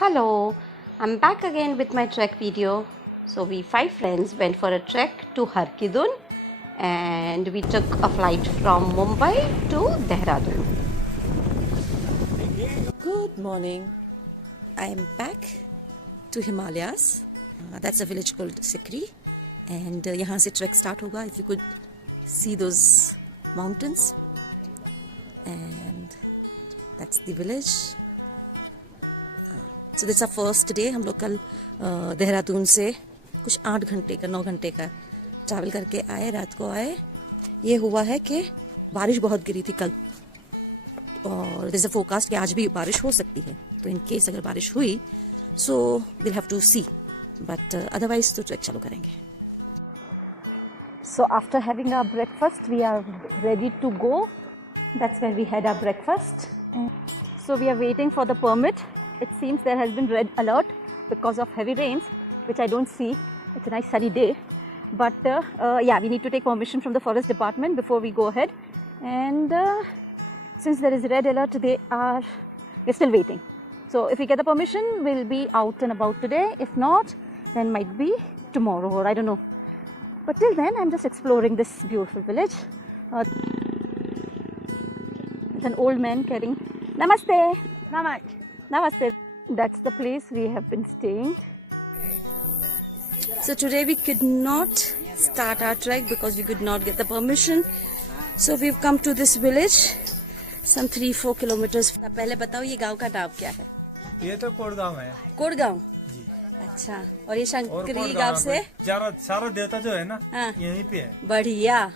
Hello, I'm back again with my trek video. So we five friends went for a trek to Harkidun and we took a flight from Mumbai to Dehradun. Good morning. I am back to Himalayas. That's a village called Sikri, and यहाँ से trek start होगा. If you could see those mountains, and that's the village. So that's our first day. हम लोग कल देहरादून से कुछ 8 घंटे का 9 घंटे का ट्रैवल करके आए. रात को आए. ये हुआ है कि बारिश बहुत गिरी थी कल, और there's a forecast कि आज भी बारिश हो सकती है. तो इन केस अगर बारिश हुई, so we'll have to see. But otherwise तो ट्रैक चालू करेंगे. So after having our breakfast, we are ready to go. That's where we had our breakfast. So we are waiting for the permit. It seems there has been red alert because of heavy rains, which I don't see. It's a nice sunny day. But yeah, we need to take permission from the forest department before we go ahead. And since there is red alert, we're still waiting. So if we get the permission, we'll be out and about today. If not, then might be tomorrow, or I don't know. But till then, I'm just exploring this beautiful village. It's an old man carrying Namaste. Namaste. That's the place we have been staying. So today we could not start our trek because we could not get the permission. So we've come to this village, some 3-4 kilometers. पहले बताओ ये गांव का नाम क्या है? ये तो कोड़गांव है. कोड़गांव. अच्छा. और ये शंकरी गांव से सारा देवता जो है ना, हाँ. यहीं पे है. बढ़िया.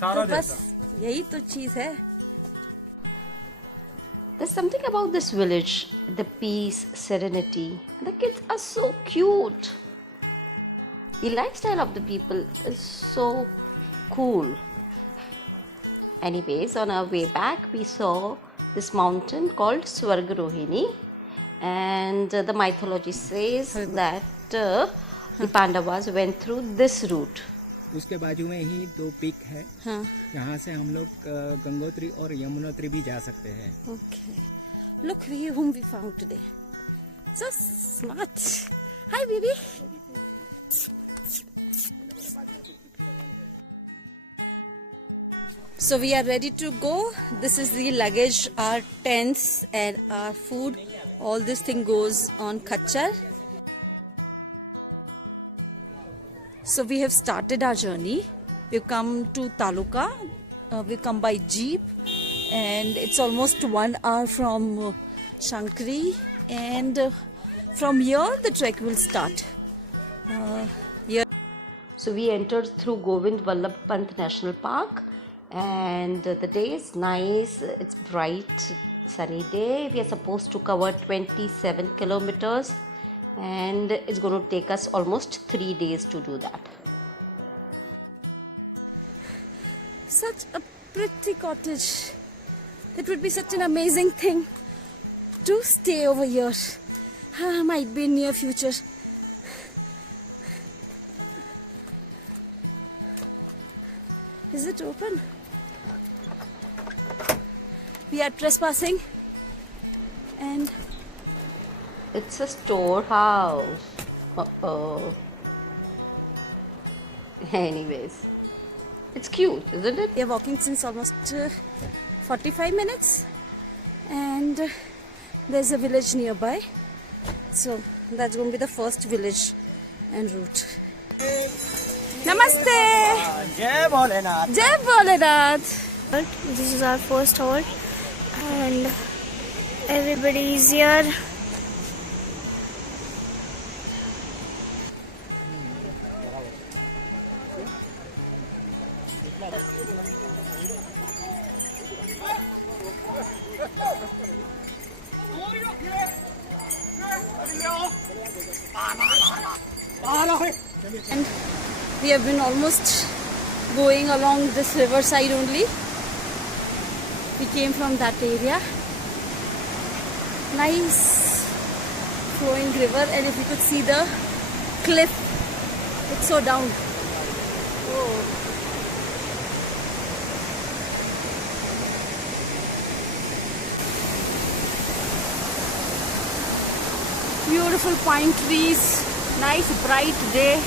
सारा तो बस देवता. यही तो चीज है. There's something about this village, the peace, serenity. The kids are so cute. The lifestyle of the people is so cool. Anyways, on our way back, we saw this mountain called Swargarohini, and the mythology says that the Pandavas went through this route. उसके बाजू में ही 2 peak है. हाँ. यहाँ से हम लोग गंगोत्री और यमुनोत्री भी जा सकते हैं. Okay. Look whom we found today. So smart. Hi, baby. So we are ready to go. This is the luggage, our tents and our food. All this thing goes on Kachar. So we have started our journey. We've come to Taluka. We've come by jeep, and it's almost 1 hour from Shankari. And from here, the trek will start. Here. So we entered through Govind Vallabh Pant National Park, and the day is nice. It's bright, sunny day. We are supposed to cover 27 kilometers, and it's going to take us almost 3 days to do that. Such a pretty cottage. It would be such an amazing thing to stay over here. Might be in near future. Is it open? We are trespassing, and It's a storehouse. Uh-oh. Anyways, it's cute, isn't it? we are walking since almost 45 minutes, and there's a village nearby. So that's going to be the first village en route. Namaste. जय Bholenath. Jai Bholenath. This is our first halt, and everybody is here. And we have been almost going along this riverside only. We came from that area. Nice flowing river, and if you could see the cliff, it's so down. Oh. Beautiful pine trees, nice bright day.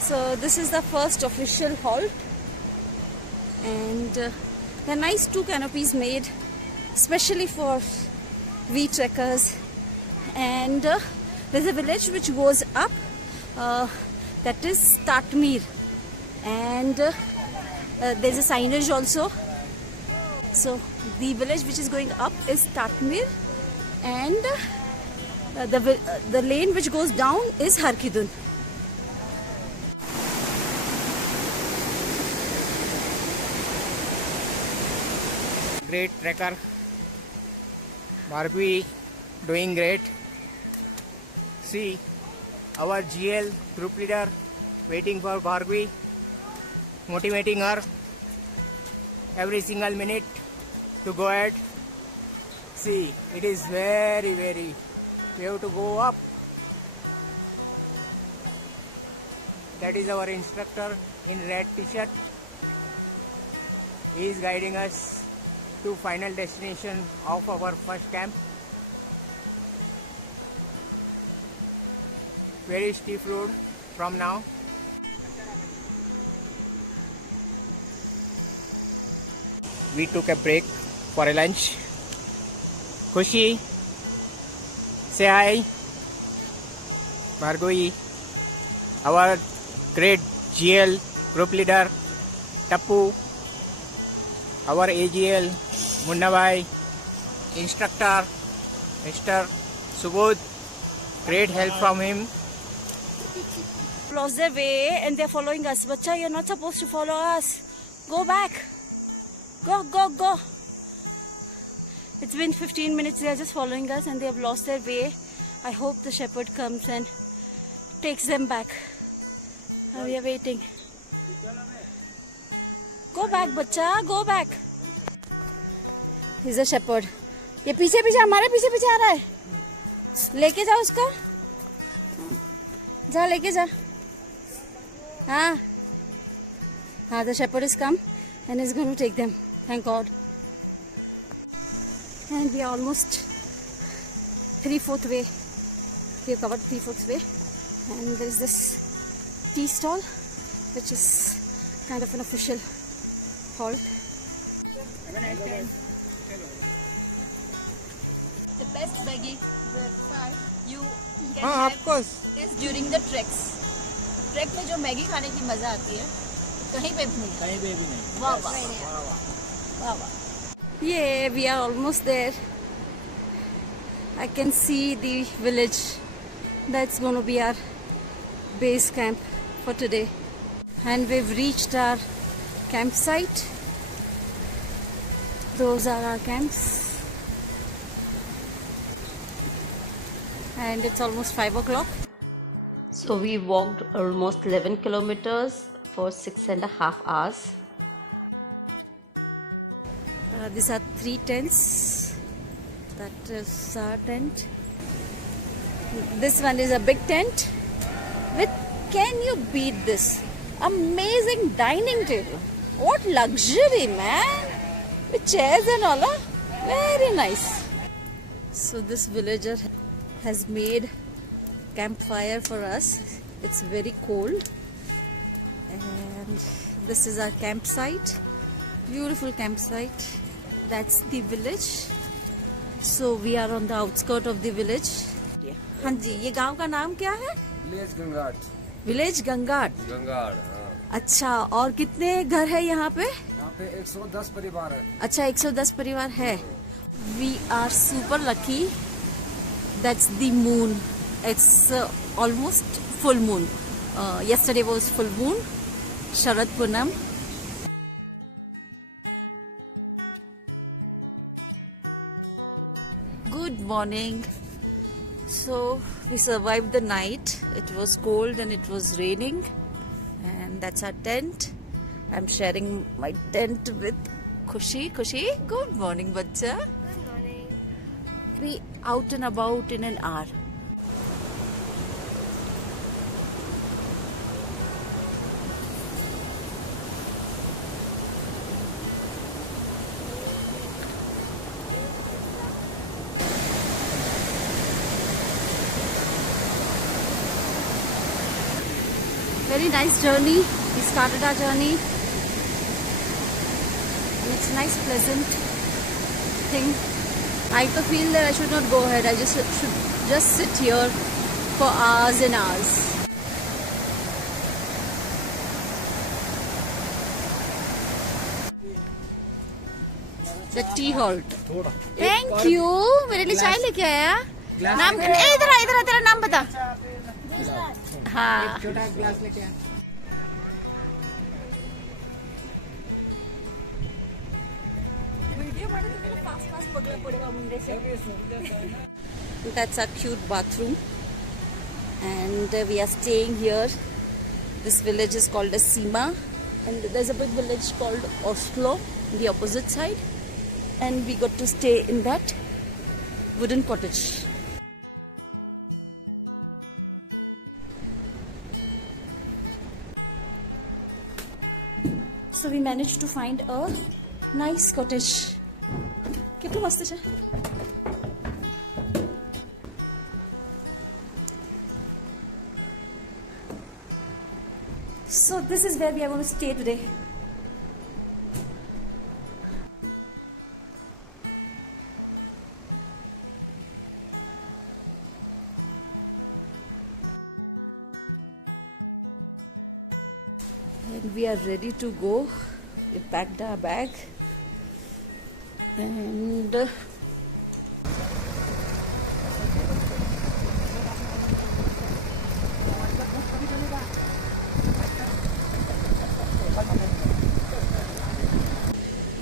So this is the first official halt, and there are nice 2 canopies made especially for we trekkers. And there's a village which goes up, that is Tatmir, and there's a signage also. So the village which is going up is Tatmir, and the lane which goes down is Harkidun. Great trekker. Bhargavi doing great. See, our GL group leader waiting for Bhargavi, motivating her every single minute to go ahead. See, it is very, we have to go up. That is our instructor in red t-shirt. He is guiding us to final destination of our first camp. Very steep road from now. We took a break for a lunch. Khushi, say hi. Bhargavi, our great GL group leader, Tappu, our AGL, Munnabhai, instructor, Mr. Subodh, great help from him. Lost their way and they're following us. Bacha, you're not supposed to follow us. Go back. Go, go, go. It's been 15 minutes. They are just following us and they have lost their way. I hope the shepherd comes and takes them back. We are waiting. Go back, bacha. Go back. He's a shepherd. ये पीछे पीछे हमारे पीछे पीछे आ रहा है. लेके जाओ उसको. जा लेके जा. हाँ. हाँ, the shepherd is come and is going to take them. Thank God. And we are almost 3/4 way. We have covered 3/4 way, and there is this tea stall, which is kind of an official halt. The best baggy breakfast you can हाँ, have of course. is during the treks. Track में जो Maggi खाने की मजा आती है कहीं पे भी नहीं. कहीं पे भी नहीं. वाह वाह वाह वाह. Yeah, we are almost there. I can see the village. That's going to be our base camp for today. And we've reached our campsite. Those are our camps. And it's almost 5 o'clock. So we walked almost 11 kilometers for 6.5 hours. These are 3 tents. That is our tent. This one is a big tent with, can you beat this? Amazing dining table. What luxury, man. With chairs and all. Very nice. So this villager has made campfire for us. It's very cold. And this is our campsite. Beautiful campsite. That's the village. So we are on the outskirts of the village. हाँ जी, ये गांव का नाम क्या है? Village गंगाट. Village गंगाट. गंगाट, हाँ. अच्छा, और कितने घर है यहाँ पे? यहाँ पे 110 परिवार है. अच्छा, 110 परिवार है. We are super lucky. That's the moon. It's almost full moon. Yesterday was full moon. Sharad Punam. Good morning. So we survived the night. It was cold and it was raining, and that's our tent. I'm sharing my tent with Khushi. Khushi, good morning, bacha. Good morning. Be out and about in an hour. Very nice journey. We started our journey. And it's a nice, pleasant thing. I to feel that I should not go ahead. I should just sit here for hours and hours. The tea halt. Thank you. मेरे लिए चाय लेके आया. नाम इधर आ तेरा नाम बता. हाँ. छोटा ग्लास लेके आ. That's a cute bathroom, and we are staying here. This village is called as Sima, and there's a big village called Oslo on the opposite side, and we got to stay in that wooden cottage. So we managed to find a nice cottage. कितना मस्त है. So this is where we are going to stay today. And we are ready to go. We packed our bag. And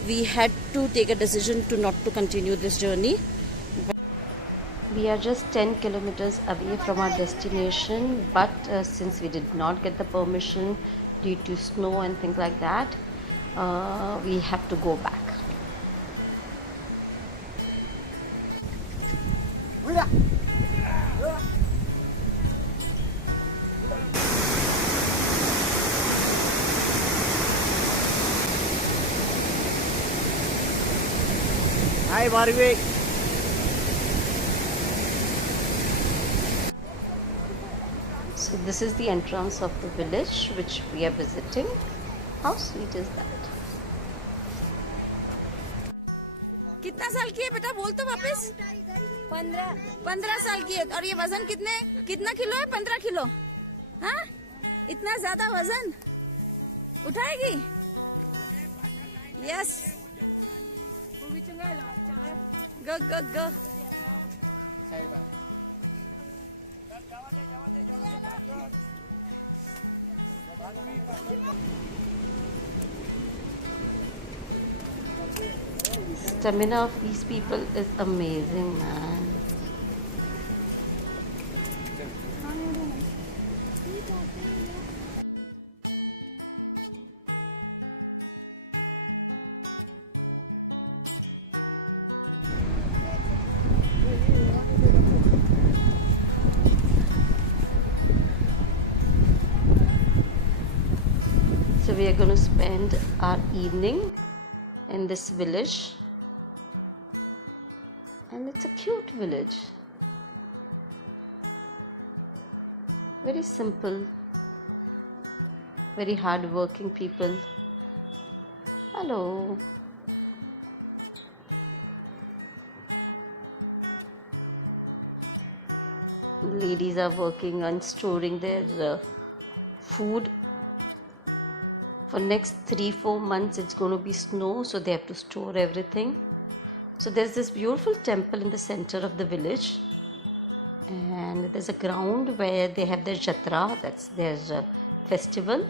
we had to take a decision to not to continue this journey. We are just 10 kilometers away from our destination, but since we did not get the permission due to snow and things like that, we have to go back. Hi, Bhargavi. So this is the entrance of the village which we are visiting. How sweet is that? कितना साल की है बेटा, बोल तो वापस. 15 साल की है. और ये वजन कितना किलो है? 15 किलो. हाँ, इतना ज्यादा वजन उठाएगी. Yes, go go go. Stamina of these people is amazing, man. So we are going to spend our evening in this village, and it's a cute village, very simple, very hard working people. Hello. Ladies are working on storing their food. For next 3-4 months it's going to be snow, so they have to store everything. So there's this beautiful temple in the center of the village, and there's a ground where they have their jatra, that's their festival,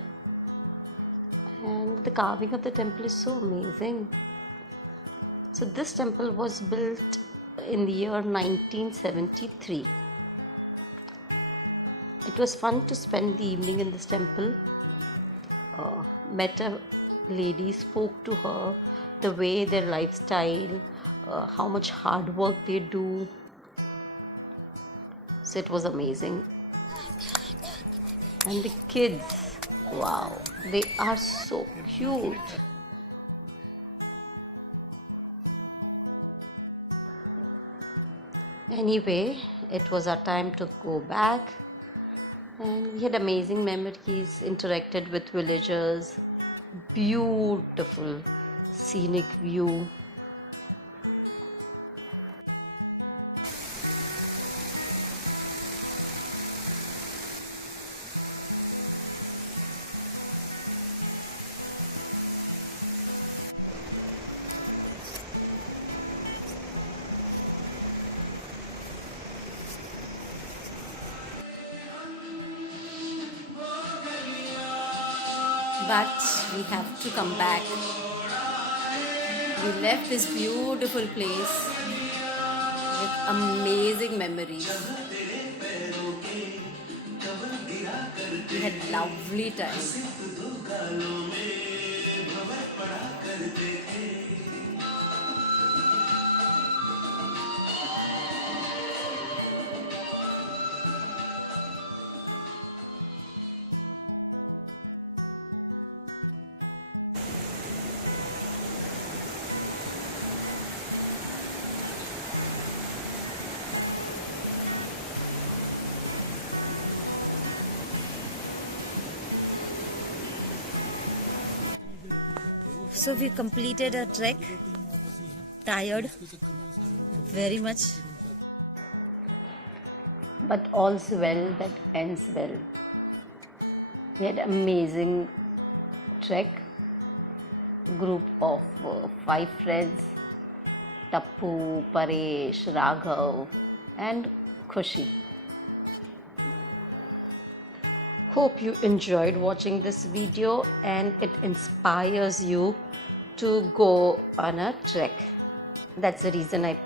and the carving of the temple is so amazing. So this temple was built in the year 1973. It was fun to spend the evening in this temple. Met a lady, spoke to her, the way their lifestyle, how much hard work they do. So it was amazing. And the kids, wow, they are so cute. Anyway, it was our time to go back. And we had amazing memories, interacted with villagers, beautiful scenic view. But we have to come back. We left this beautiful place with amazing memories. We had lovely time. So we completed our trek. Tired, very much. But all's well that ends well. We had amazing trek. Group of 5 friends: Tappu, Paresh, Raghav, and Khushi. Hope you enjoyed watching this video and it inspires you to go on a trek. That's the reason I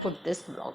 put this vlog.